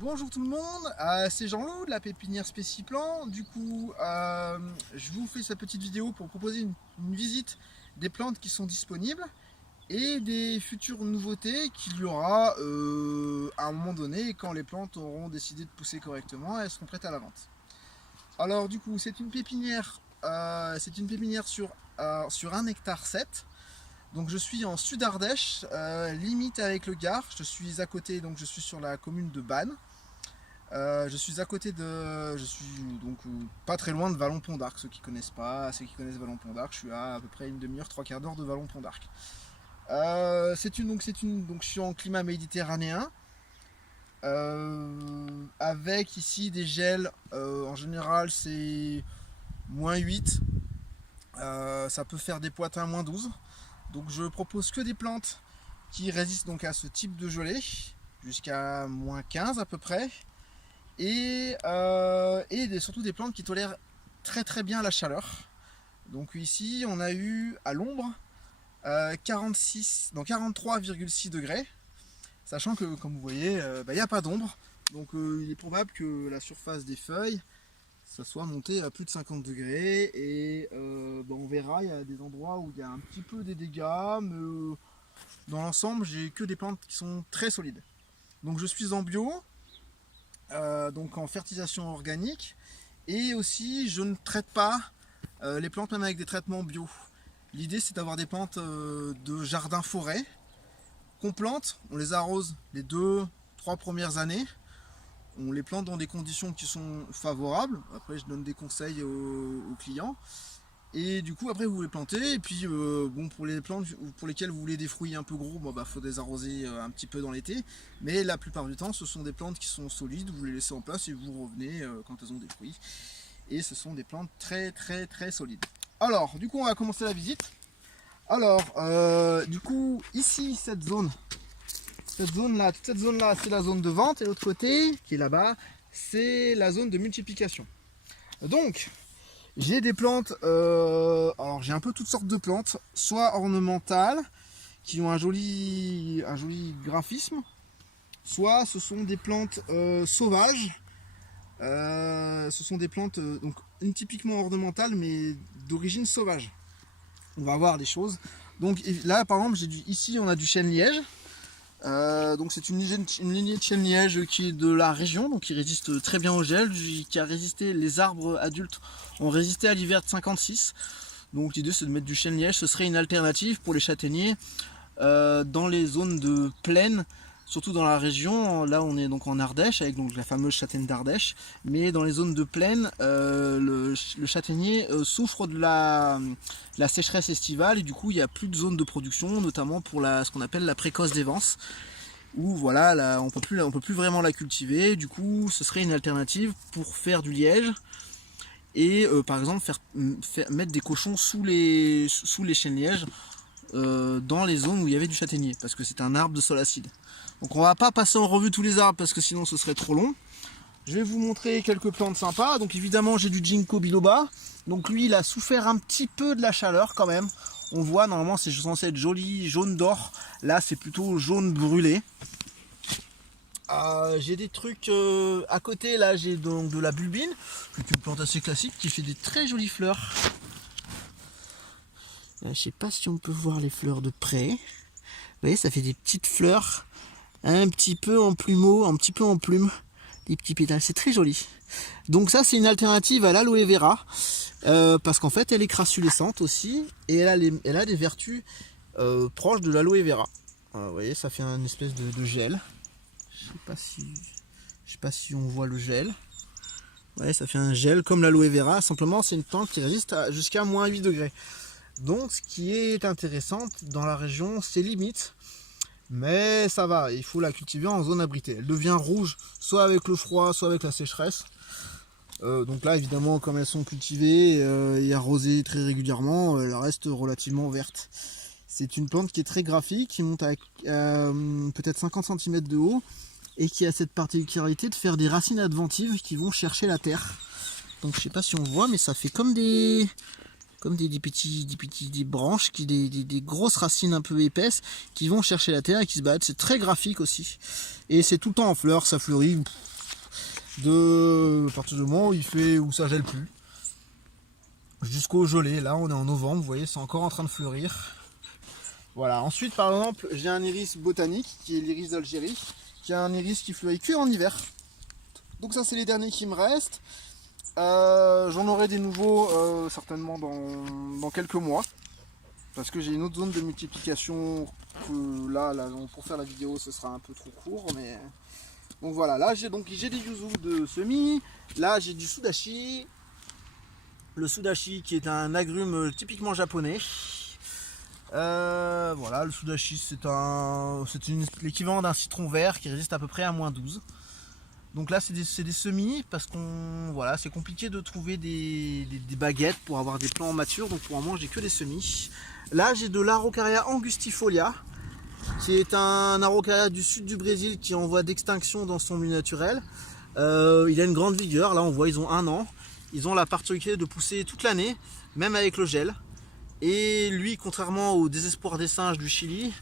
Bonjour tout le monde, c'est Jean-Loup de la pépinière Spéciplan. Du coup, je vous fais cette petite vidéo pour proposer une visite des plantes qui sont disponibles et des futures nouveautés qu'il y aura à un moment donné quand les plantes auront décidé de pousser correctement et elles seront prêtes à la vente. Alors du coup, c'est une pépinière sur 1 hectare 7. Donc je suis en Sud Ardèche, limite avec le Gard. Je suis à côté, donc je suis sur la commune de Bannes. Je suis donc pas très loin de Vallon-Pont d'Arc. Ceux qui connaissent Vallon-Pont d'Arc, je suis à peu près une demi-heure, 3/4 d'heure de Vallon-Pont d'Arc. Donc je suis en climat méditerranéen, avec ici des gels. En général, c'est -8. Ça peut faire des poitins -12. Donc je propose que des plantes qui résistent donc à ce type de gelée, jusqu'à -15 à peu près, et surtout des plantes qui tolèrent très très bien la chaleur. Donc ici on a eu à l'ombre 43,6 degrés, sachant que comme vous voyez il n'y a pas d'ombre, donc il est probable que la surface des feuilles ça soit monté à plus de 50 degrés et on verra, il y a des endroits où il y a un petit peu des dégâts, mais dans l'ensemble j'ai que des plantes qui sont très solides. Donc je suis en bio, donc en fertilisation organique, et aussi je ne traite pas les plantes même avec des traitements bio. L'idée c'est d'avoir des plantes de jardin forêt qu'on plante, on les arrose les 2-3 premières années. On les plante dans des conditions qui sont favorables. Après, je donne des conseils aux clients. Et du coup, après, vous les plantez. Et puis, pour les plantes pour lesquelles vous voulez des fruits un peu gros, faut les arroser un petit peu dans l'été. Mais la plupart du temps, ce sont des plantes qui sont solides. Vous les laissez en place et vous revenez quand elles ont des fruits. Et ce sont des plantes très, très, très solides. Alors, du coup, on va commencer la visite. Alors, du coup, ici, cette zone là, toute cette zone là, c'est la zone de vente, et l'autre côté, qui est là-bas, c'est la zone de multiplication. Donc, j'ai des plantes, alors j'ai un peu toutes sortes de plantes, soit ornementales, qui ont un joli graphisme, soit ce sont des plantes sauvages. Ce sont des plantes donc typiquement ornementales, mais d'origine sauvage. On va voir des choses. Donc là, par exemple, ici on a du chêne liège. Donc c'est une lignée de chêne liège qui est de la région, donc qui résiste très bien au gel, qui a résisté, les arbres adultes ont résisté à l'hiver de 56. Donc l'idée c'est de mettre du chêne liège, ce serait une alternative pour les châtaigniers dans les zones de plaine, surtout dans la région. Là on est donc en Ardèche avec donc la fameuse châtaigne d'Ardèche, mais dans les zones de plaine le châtaignier souffre de la sécheresse estivale, et du coup il n'y a plus de zone de production, notamment pour ce qu'on appelle la précoce d'évance, où voilà, là, on peut plus vraiment la cultiver. Du coup ce serait une alternative pour faire du liège et par exemple mettre des cochons sous les chênes lièges dans les zones où il y avait du châtaignier, parce que c'est un arbre de sol acide. Donc on va pas passer en revue tous les arbres parce que sinon ce serait trop long. Je vais vous montrer quelques plantes sympas. Donc évidemment j'ai du ginkgo biloba. Donc lui il a souffert un petit peu de la chaleur quand même. On voit, normalement c'est censé être joli jaune d'or. Là c'est plutôt jaune brûlé. J'ai des trucs à côté. Là j'ai donc de la bulbine, c'est une plante assez classique qui fait des très jolies fleurs. Je sais pas si on peut voir les fleurs de près. Vous voyez, ça fait des petites fleurs un petit peu en plumeau, un petit peu en plume, des petits pétales, c'est très joli. Donc ça c'est une alternative à l'aloe vera, parce qu'en fait elle est crassulescente aussi, et elle a des vertus proches de l'aloe vera. Vous voyez, ça fait une espèce de gel. Je sais pas si on voit le gel. Ouais, ça fait un gel comme l'aloe vera, simplement c'est une plante qui résiste jusqu'à -8 degrés. Donc ce qui est intéressant dans la région, c'est limite, mais ça va, il faut la cultiver en zone abritée. Elle devient rouge soit avec le froid, soit avec la sécheresse. Donc là évidemment, comme elles sont cultivées et arrosées très régulièrement, elle reste relativement verte. C'est une plante qui est très graphique, qui monte à peut-être 50 cm de haut, et qui a cette particularité de faire des racines adventives qui vont chercher la terre. Donc je sais pas si on voit, mais ça fait comme des branches, des grosses racines un peu épaisses qui vont chercher la terre et qui se battent. C'est très graphique aussi. Et c'est tout le temps en fleurs, ça fleurit à partir du moment où ça gèle plus. Jusqu'au gelé, là on est en novembre, vous voyez c'est encore en train de fleurir. Voilà, ensuite par exemple j'ai un iris botanique qui est l'iris d'Algérie, qui est un iris qui fleurit que en hiver. Donc ça c'est les derniers qui me restent. J'en aurai des nouveaux certainement dans quelques mois. Parce que j'ai une autre zone de multiplication que là pour faire la vidéo ce sera un peu trop court. Mais... Donc voilà, là j'ai des yuzu de semis, là j'ai du sudachi. Le sudachi qui est un agrume typiquement japonais. Voilà, le sudachi c'est l'équivalent d'un citron vert qui résiste à peu près à -12. Donc là c'est des semis parce voilà, c'est compliqué de trouver des baguettes pour avoir des plants matures. Donc pour le moment j'ai que des semis. Là j'ai de l'Araucaria angustifolia qui est un Araucaria du sud du Brésil qui est en voie d'extinction dans son milieu naturel. Il a une grande vigueur, là on voit ils ont 1 an. Ils ont la particularité de pousser toute l'année, même avec le gel. Et lui, contrairement au désespoir des singes du Chili,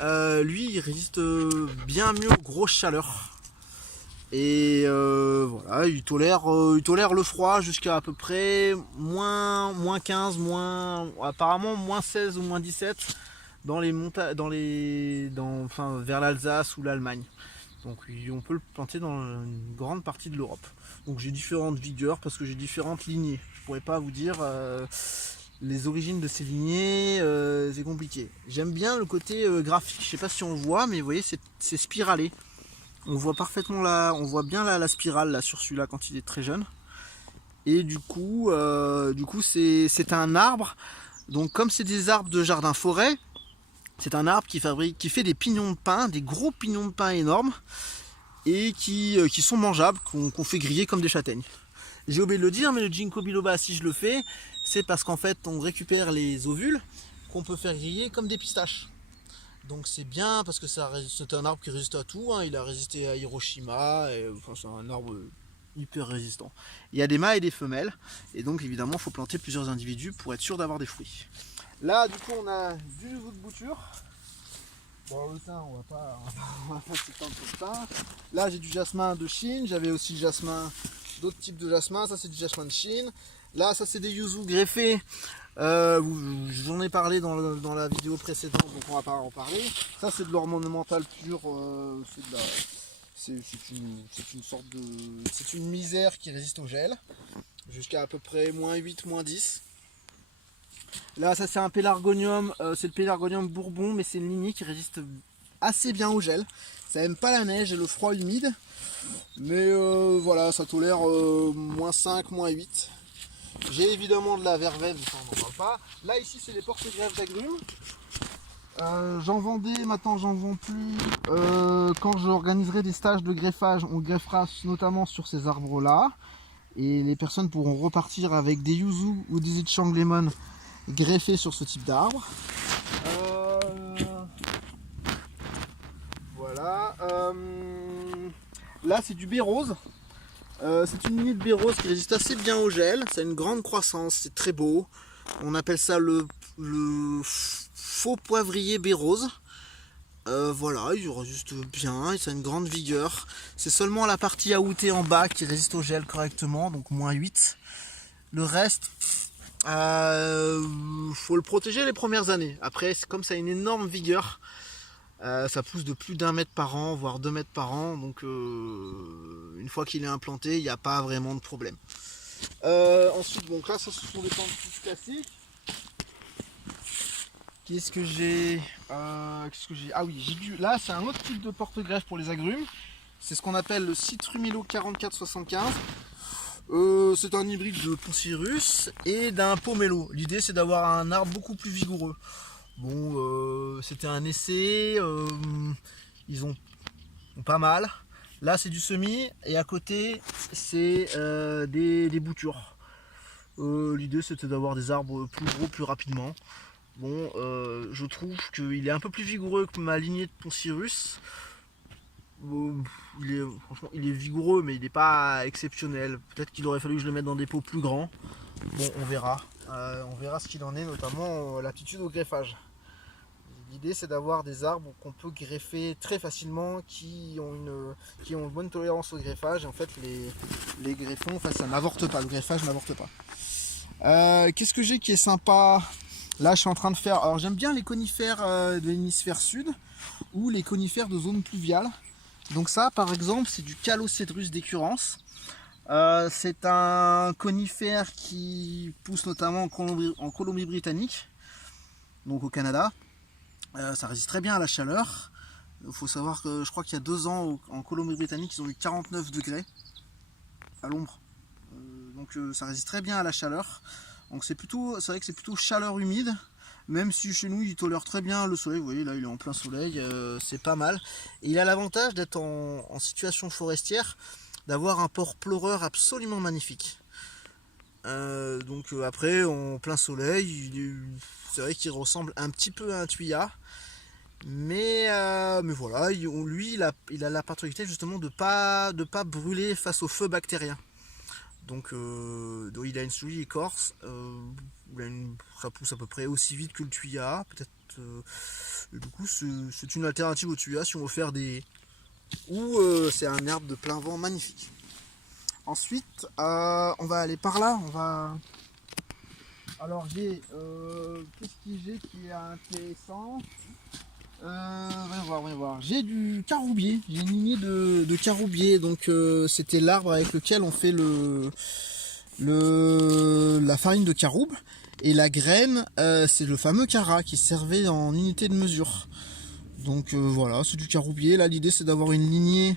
lui il résiste bien mieux aux grosses chaleurs. Et voilà, il tolère le froid jusqu'à à peu près moins 15, apparemment moins 16 ou moins 17 dans les montagnes, vers l'Alsace ou l'Allemagne. Donc on peut le planter dans une grande partie de l'Europe. Donc j'ai différentes vigueurs parce que j'ai différentes lignées. Je pourrais pas vous dire les origines de ces lignées, c'est compliqué. J'aime bien le côté graphique, je sais pas si on voit, mais vous voyez c'est spiralé. On voit parfaitement on voit bien la spirale là sur celui-là quand il est très jeune. Et du coup c'est un arbre. Donc comme c'est des arbres de jardin-forêt, c'est un arbre qui fait des pignons de pin, des gros pignons de pin énormes, et qui sont mangeables, qu'on fait griller comme des châtaignes. J'ai oublié de le dire, mais le ginkgo biloba, si je le fais, c'est parce qu'en fait on récupère les ovules qu'on peut faire griller comme des pistaches. Donc c'est bien parce que c'est un arbre qui résiste à tout, hein. Il a résisté à Hiroshima, c'est un arbre hyper résistant. Il y a des mâles et des femelles, et donc évidemment il faut planter plusieurs individus pour être sûr d'avoir des fruits. Là du coup on a du yuzu de bouture. Bon le thym on va pas s'étendre sur le thym. Là j'ai du jasmin de Chine, j'avais aussi d'autres types de jasmin, ça c'est du jasmin de Chine. Là ça c'est des yuzu greffés. J'en ai parlé dans la vidéo précédente, donc on va pas en parler. Ça c'est de l'ornemental pur, c'est une misère qui résiste au gel jusqu'à à peu près -8, -10. Là ça c'est un pélargonium, c'est le pélargonium bourbon, mais c'est une lignée qui résiste assez bien au gel. Ça aime pas la neige et le froid humide, mais voilà, ça tolère -5, -8. J'ai évidemment de la verveine, ça on n'en parle pas. Là ici c'est les porte-greffes d'agrumes. J'en vendais, maintenant j'en vends plus. Quand j'organiserai des stages de greffage, on greffera notamment sur ces arbres là. Et les personnes pourront repartir avec des yuzu ou des ichang lemon greffés sur ce type d'arbre. Voilà. Là c'est du bérose. C'est une lignée de bérose qui résiste assez bien au gel. C'est une grande croissance, c'est très beau. On appelle ça le faux poivrier bérose. Voilà, il résiste bien, ça a une grande vigueur. C'est seulement la partie aoûtée en bas qui résiste au gel correctement, donc -8. Le reste, faut le protéger les premières années. Après, comme ça a une énorme vigueur, ça pousse de plus d'1 mètre par an, voire 2 mètres par an. Donc une fois qu'il est implanté, il n'y a pas vraiment de problème. Ensuite, bon, là, ça ce sont des plantes plus classiques. Qu'est-ce que j'ai Ah oui, là c'est un autre type de porte-greffe pour les agrumes. C'est ce qu'on appelle le Citrumilo 4475. C'est un hybride de Poncirus et d'un Pomelo. L'idée c'est d'avoir un arbre beaucoup plus vigoureux. Bon, c'était un essai, ils ont pas mal. Là c'est du semis et à côté c'est des boutures. L'idée c'était d'avoir des arbres plus gros plus rapidement. Bon, je trouve qu'il est un peu plus vigoureux que ma lignée de Poncirus. Franchement, il est vigoureux, mais il n'est pas exceptionnel. Peut-être qu'il aurait fallu que je le mette dans des pots plus grands. Bon, on verra. On verra ce qu'il en est, notamment l'aptitude au greffage. L'idée c'est d'avoir des arbres qu'on peut greffer très facilement, qui ont une bonne tolérance au greffage. Et en fait les greffons, enfin, ça n'avorte pas, le greffage n'avorte pas. Qu'est-ce que j'ai qui est sympa? Là je suis en train de faire, alors j'aime bien les conifères de l'hémisphère sud ou les conifères de zone pluviale. Donc ça par exemple c'est du Calocedrus décurrens. C'est un conifère qui pousse notamment en Colombie-Britannique, donc au Canada. Ça résiste très bien à la chaleur. Il faut savoir que je crois qu'il y a 2 ans en Colombie-Britannique ils ont eu 49 degrés à l'ombre. Donc ça résiste très bien à la chaleur. Donc c'est vrai que c'est plutôt chaleur humide. Même si chez nous il tolère très bien le soleil, vous voyez là il est en plein soleil, c'est pas mal. Et il a l'avantage d'être en situation forestière, d'avoir un port pleureur absolument magnifique. Après en plein soleil, c'est vrai qu'il ressemble un petit peu à un tuya. Mais voilà, lui il a la particularité justement de pas brûler face au feu bactérien. Donc il a une souris écorce, ça pousse à peu près aussi vite que le tuya, peut-être. Du coup c'est une alternative au tuya si on veut faire c'est un arbre de plein vent magnifique. Ensuite on va aller par là, alors j'ai qu'est-ce qui est intéressant? Voyons voir. J'ai du caroubier, j'ai une lignée de caroubier, donc c'était l'arbre avec lequel on fait la farine de caroube, et la graine c'est le fameux cara qui servait en unité de mesure. Donc voilà, c'est du caroubier. Là l'idée c'est d'avoir une lignée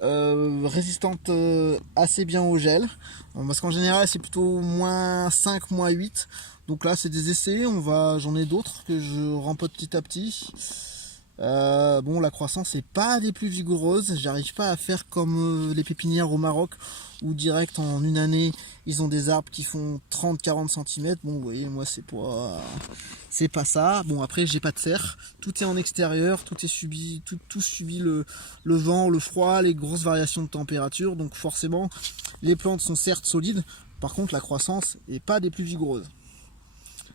résistante assez bien au gel, parce qu'en général c'est plutôt -5, -8. Donc là c'est des essais, j'en ai d'autres que je rempote petit à petit. La croissance n'est pas des plus vigoureuses, j'arrive pas à faire comme les pépinières au Maroc où direct en une année ils ont des arbres qui font 30-40 cm. Bon vous voyez, moi c'est pas ça. Bon après j'ai pas de serre, tout est en extérieur, tout subit le vent, le froid, les grosses variations de température, donc forcément les plantes sont certes solides, par contre la croissance est pas des plus vigoureuses.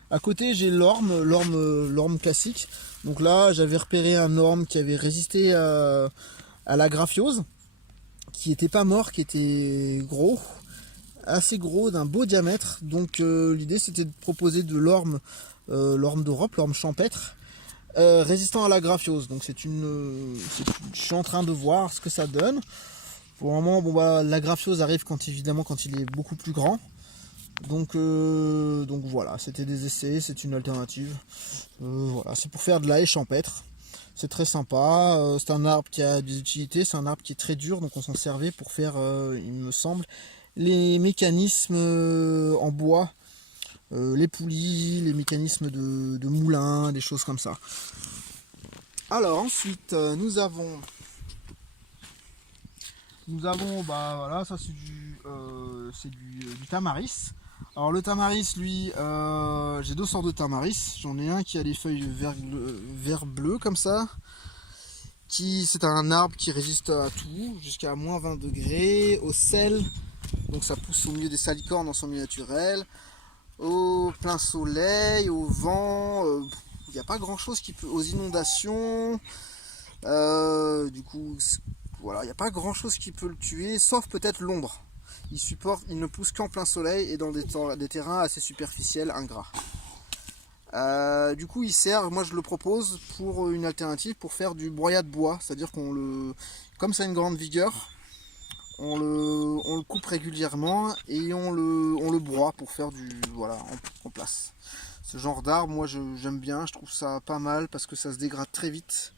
À côté j'ai l'orme classique. Donc là j'avais repéré un orme qui avait résisté à la graphiose, qui était pas mort, qui était gros, assez gros, d'un beau diamètre. Donc l'idée c'était de proposer de l'orme d'Europe, l'orme champêtre, résistant à la graphiose. Donc je suis en train de voir ce que ça donne. Pour le moment la graphiose arrive quand il est beaucoup plus grand. Donc voilà, c'était des essais, c'est une alternative. Voilà, c'est pour faire de la haie champêtre. C'est très sympa. C'est un arbre qui a des utilités. C'est un arbre qui est très dur, donc on s'en servait pour faire, il me semble, les mécanismes en bois, les poulies, les mécanismes de moulin, des choses comme ça. Alors ensuite, nous avons voilà, ça c'est du tamaris. Alors le tamaris, lui, j'ai 2 sortes de tamaris. J'en ai un qui a les feuilles vert bleu comme ça. C'est un arbre qui résiste à tout, jusqu'à -20 degrés, au sel. Donc ça pousse au milieu des salicornes dans son milieu naturel. Au plein soleil, au vent. Il n'y a pas grand chose aux inondations. Du coup, voilà, il n'y a pas grand chose qui peut le tuer, sauf peut-être l'ombre. Il ne pousse qu'en plein soleil et dans des terrains assez superficiels, ingrats. Du coup il sert, moi je le propose pour une alternative, pour faire du broyat de bois, c'est-à-dire comme ça a une grande vigueur, on le coupe régulièrement et on le broie pour faire en place. Ce genre d'arbre, moi j'aime bien, je trouve ça pas mal parce que ça se dégrade très vite.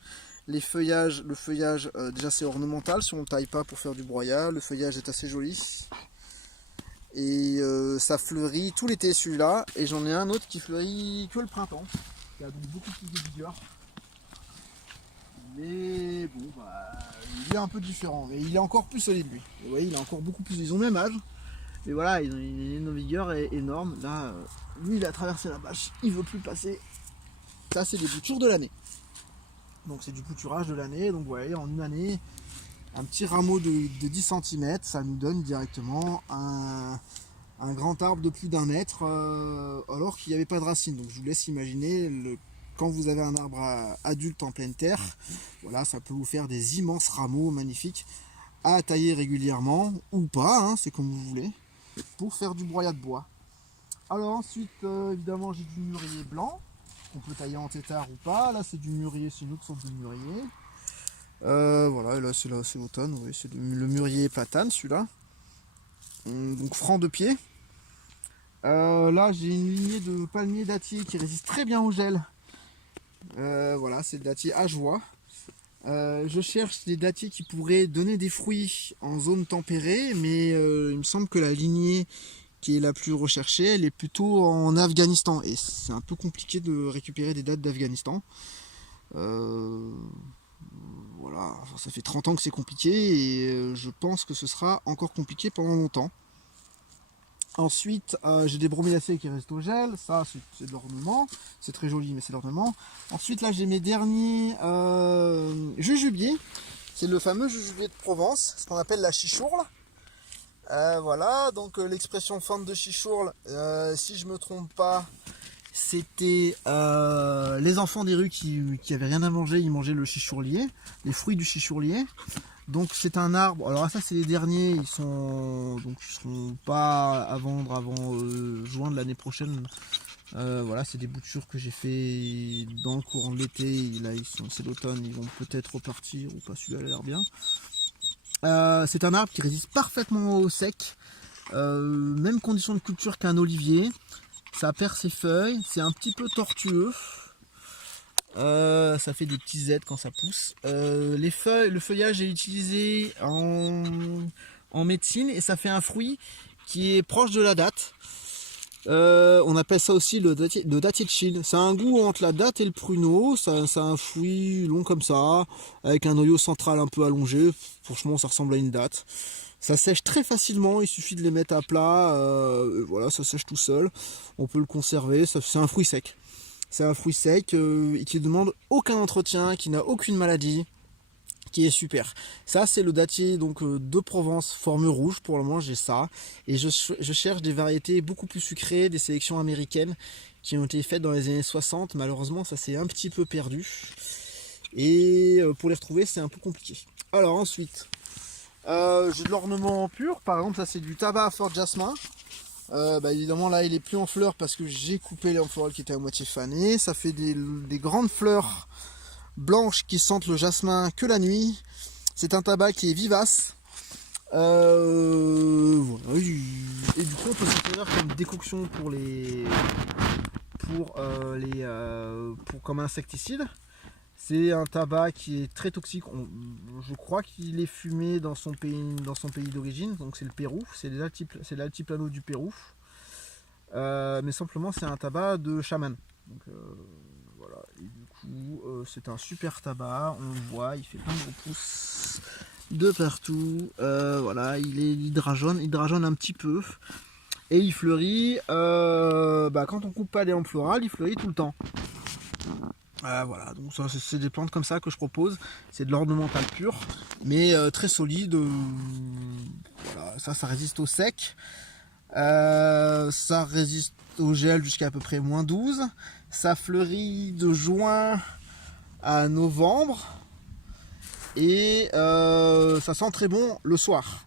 Le feuillage, déjà c'est ornemental si on ne le taille pas pour faire du broyat, le feuillage est assez joli. Et ça fleurit tout l'été celui-là, et j'en ai un autre qui fleurit que le printemps, qui a donc beaucoup plus de vigueur. Mais bon, il est un peu différent, mais il est encore plus solide lui. Vous voyez, il est encore beaucoup plus, ils ont le même âge, mais voilà, il a une vigueur énorme. Là, lui il a traversé la bâche, il veut plus passer. Ça c'est des boutures de l'année. Donc c'est du couturage de l'année, donc vous voyez, en une année, un petit rameau de 10 cm, ça nous donne directement un grand arbre de plus d'1 mètre, alors qu'il n'y avait pas de racines. Donc je vous laisse imaginer quand vous avez un arbre adulte en pleine terre, voilà, ça peut vous faire des immenses rameaux magnifiques à tailler régulièrement ou pas, hein, c'est comme vous voulez, pour faire du broyat de bois. Alors ensuite, évidemment, j'ai du mûrier blanc, qu'on peut tailler en tétard ou pas. Là, c'est du mûrier, c'est une autre sorte de mûrier. Voilà, et là c'est l'automne, oui, c'est le mûrier platane, celui-là. Donc franc de pied. Là, j'ai une lignée de palmiers dattiers qui résiste très bien au gel. Voilà, c'est le dattier Ajoie. Je cherche des dattiers qui pourraient donner des fruits en zone tempérée, mais il me semble que la lignée qui est la plus recherchée, elle est plutôt en Afghanistan. Et c'est un peu compliqué de récupérer des dattes d'Afghanistan. Voilà, ça fait 30 ans que c'est compliqué et je pense que ce sera encore compliqué pendant longtemps. Ensuite, j'ai des bromeliacées qui restent au gel, ça c'est de l'ornement, c'est très joli mais c'est de l'ornement. Ensuite là j'ai mes derniers jujubiers, c'est le fameux jujubier de Provence, ce qu'on appelle la chichourle. Voilà, donc l'expression fente de chichourle, si je me trompe pas, c'était les enfants des rues qui avaient rien à manger, ils mangeaient le chichourlier, les fruits du chichourlier. Donc c'est un arbre, alors ça c'est les derniers, ils seront pas à vendre avant juin de l'année prochaine. Voilà, c'est des boutures que j'ai fait dans le courant de l'été, là c'est l'automne, ils vont peut-être repartir ou pas, celui-là a l'air bien. C'est un arbre qui résiste parfaitement au sec, même condition de culture qu'un olivier, ça perd ses feuilles, c'est un petit peu tortueux. Ça fait des petits aides quand ça pousse. Le feuillage est utilisé en médecine et ça fait un fruit qui est proche de la datte. On appelle ça aussi le dattier de Chine. Ça a un goût entre la datte et le pruneau. Ça a un fruit long comme ça, avec un noyau central un peu allongé. Franchement, ça ressemble à une datte. Ça sèche très facilement, il suffit de les mettre à plat. Voilà, ça sèche tout seul. On peut le conserver. C'est un fruit sec. C'est un fruit sec et qui ne demande aucun entretien, qui n'a aucune maladie, qui est super. Ça c'est le dattier donc de Provence, forme rouge, pour le moment j'ai ça. Et je cherche des variétés beaucoup plus sucrées, des sélections américaines qui ont été faites dans les années 60. Malheureusement ça s'est un petit peu perdu. Et pour les retrouver c'est un peu compliqué. Alors ensuite, j'ai de l'ornement pur, par exemple ça c'est du tabac à Fort Jasmin. Évidemment là il est plus en fleurs parce que j'ai coupé les florales qui étaient à moitié fanées. Ça fait des grandes fleurs blanches qui sentent le jasmin que la nuit. C'est un tabac qui est vivace. Voilà. Et du coup on peut s'en servir comme décoction comme insecticide. C'est un tabac qui est très toxique. Je crois qu'il est fumé dans son pays d'origine, donc c'est le Pérou, c'est l'altiplano du Pérou. Mais simplement c'est un tabac de chaman. Donc voilà. Et du coup c'est un super tabac, on le voit, il fait plein de gros pouces de partout. Voilà, il hydrageonne un petit peu. Et il fleurit, quand on coupe pas les lampes florales, il fleurit tout le temps. Voilà, donc ça c'est des plantes comme ça que je propose. C'est de l'ornemental pur, mais très solide. Voilà, ça résiste au sec. Ça résiste au gel jusqu'à à peu près -12. Ça fleurit de juin à novembre. Et ça sent très bon le soir.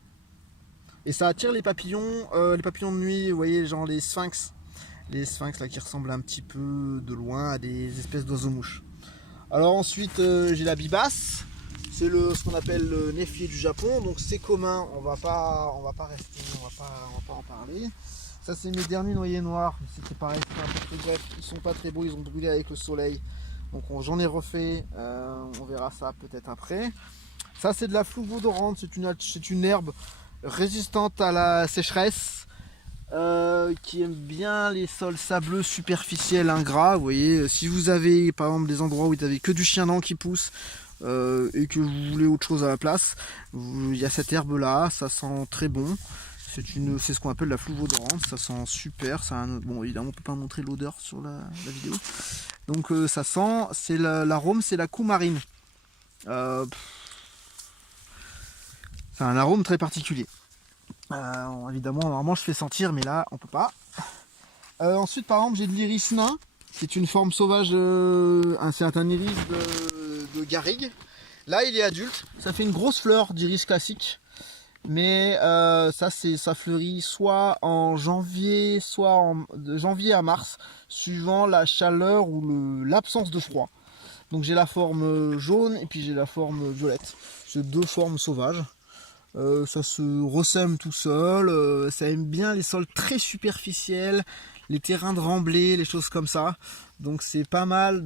Et ça attire les papillons de nuit, vous voyez, genre les sphinx. Les sphinx là qui ressemblent un petit peu de loin à des espèces d'oiseaux-mouches. Alors ensuite j'ai la bibasse, c'est ce qu'on appelle le néfier du Japon, donc c'est commun, on va pas en parler. Ça c'est mes derniers noyers noirs, c'était pareil, c'était un peu plus bref, ils sont pas très beaux, ils ont brûlé avec le soleil, donc j'en ai refait, on verra ça peut-être après. Ça c'est de la flouvodorante, c'est une herbe résistante à la sécheresse. Qui aime bien les sols sableux superficiels ingrats. Vous voyez, si vous avez par exemple des endroits où vous avez que du chien-dent qui pousse et que vous voulez autre chose à la place, il y a cette herbe là, ça sent très bon. C'est ce qu'on appelle la flouvodorante, ça sent super. Bon, évidemment on peut pas montrer l'odeur sur la vidéo. Donc ça sent, c'est l'arôme, c'est la coumarine. C'est un arôme très particulier. Évidemment, normalement je fais sentir, mais là on peut pas. Ensuite, par exemple, j'ai de l'iris nain. qui est une forme sauvage, c'est un iris de garrigue. Là il est adulte, ça fait une grosse fleur d'iris classique. Mais ça fleurit soit en janvier, de janvier à mars, suivant la chaleur ou l'absence de froid. Donc j'ai la forme jaune et puis j'ai la forme violette. C'est deux formes sauvages. Ça se ressème tout seul. Ça aime bien les sols très superficiels, les terrains de remblai, les choses comme ça. Donc c'est pas mal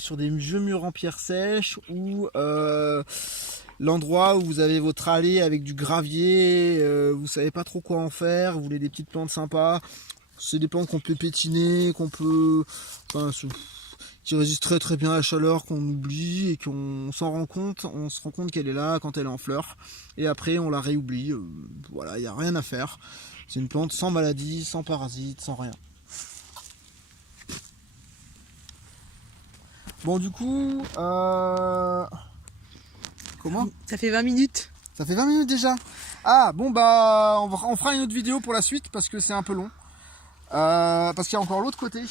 sur des vieux murs en pierre sèche ou l'endroit où vous avez votre allée avec du gravier, vous savez pas trop quoi en faire, vous voulez des petites plantes sympas. C'est des plantes qu'on peut pétiner, qui résistent très très bien à la chaleur, qu'on oublie et qu'on s'en rend compte. On se rend compte qu'elle est là quand elle est en fleur. Et après on la réoublie. Voilà, il n'y a rien à faire. C'est une plante sans maladie, sans parasites, sans rien. Bon du coup, comment ? Ça fait 20 minutes. Ça fait 20 minutes déjà. Ah bon bah on fera une autre vidéo pour la suite parce que c'est un peu long. Parce qu'il y a encore l'autre côté.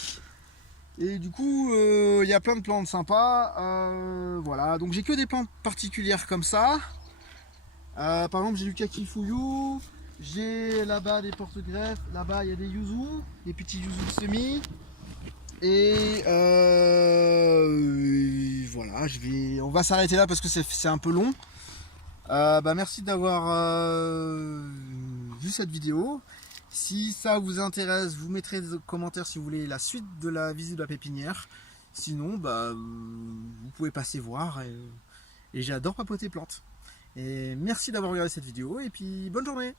Et du coup il y a plein de plantes sympas. Voilà, donc j'ai que des plantes particulières comme ça. Par exemple j'ai du kakifuyu. J'ai là-bas des porte-greffes. Là-bas il y a des yuzu, des petits yuzu semis. Et voilà, on va s'arrêter là parce que c'est un peu long. Merci d'avoir vu cette vidéo. Si ça vous intéresse, vous mettrez des commentaires si vous voulez la suite de la visite de la pépinière. Sinon, vous pouvez passer voir. Et j'adore papoter plantes. Et merci d'avoir regardé cette vidéo et puis bonne journée.